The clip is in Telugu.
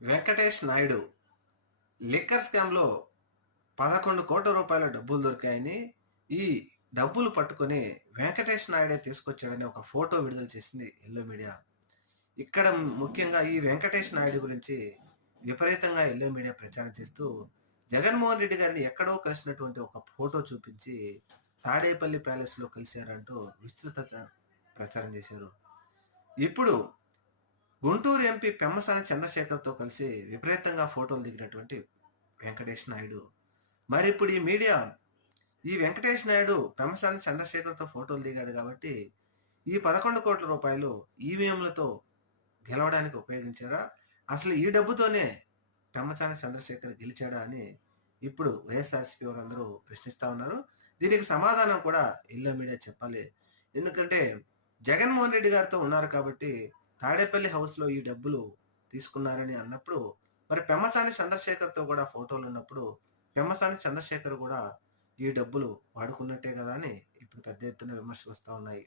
వెంకటేష్ నాయుడు లిక్కర్ స్కామ్లో పదకొండు కోట్ల రూపాయల డబ్బులు దొరికాయని ఈ డబ్బులు పట్టుకొని వెంకటేష్ నాయుడే తీసుకొచ్చాడని ఒక ఫోటో విడుదల చేసింది ఎల్లో మీడియా. ఇక్కడ ముఖ్యంగా ఈ వెంకటేష్ నాయుడు గురించి విపరీతంగా ఎల్లో మీడియా ప్రచారం చేస్తూ జగన్మోహన్ రెడ్డి గారిని ఎక్కడో కలిసినటువంటి ఒక ఫోటో చూపించి తాడేపల్లి ప్యాలెస్లో కలిశారంటూ విస్తృత ప్రచారం చేశారు. ఇప్పుడు గుంటూరు ఎంపీ పెమ్మసాని చంద్రశేఖర్తో కలిసి విపరీతంగా ఫోటోలు దిగినటువంటి వెంకటేష్ నాయుడు. మరి ఇప్పుడు ఈ మీడియా ఈ వెంకటేష్ నాయుడు పెమ్మసాని చంద్రశేఖర్తో ఫోటోలు దిగాడు కాబట్టి ఈ పదకొండు కోట్ల రూపాయలు ఈవీఎంలతో గెలవడానికి ఉపయోగించారా? అసలు ఈ డబ్బుతోనే పెమ్మసాని చంద్రశేఖర్ గెలిచాడా అని ఇప్పుడు వైఎస్ఆర్సీపీ వారందరూ ప్రశ్నిస్తా ఉన్నారు. దీనికి సమాధానం కూడా ఇల్లో మీడియా చెప్పాలి. ఎందుకంటే జగన్మోహన్ రెడ్డి గారితో ఉన్నారు కాబట్టి తాడేపల్లి హౌస్లో ఈ డబ్బులు తీసుకున్నారని అన్నప్పుడు మరి పెమ్మసాని చంద్రశేఖర్తో కూడా ఫోటోలు ఉన్నప్పుడు పెమ్మసాని చంద్రశేఖర్ కూడా ఈ డబ్బులు వాడుకున్నట్టే కదా అని ఇప్పుడు పెద్ద ఎత్తున విమర్శలు వస్తూ ఉన్నాయి.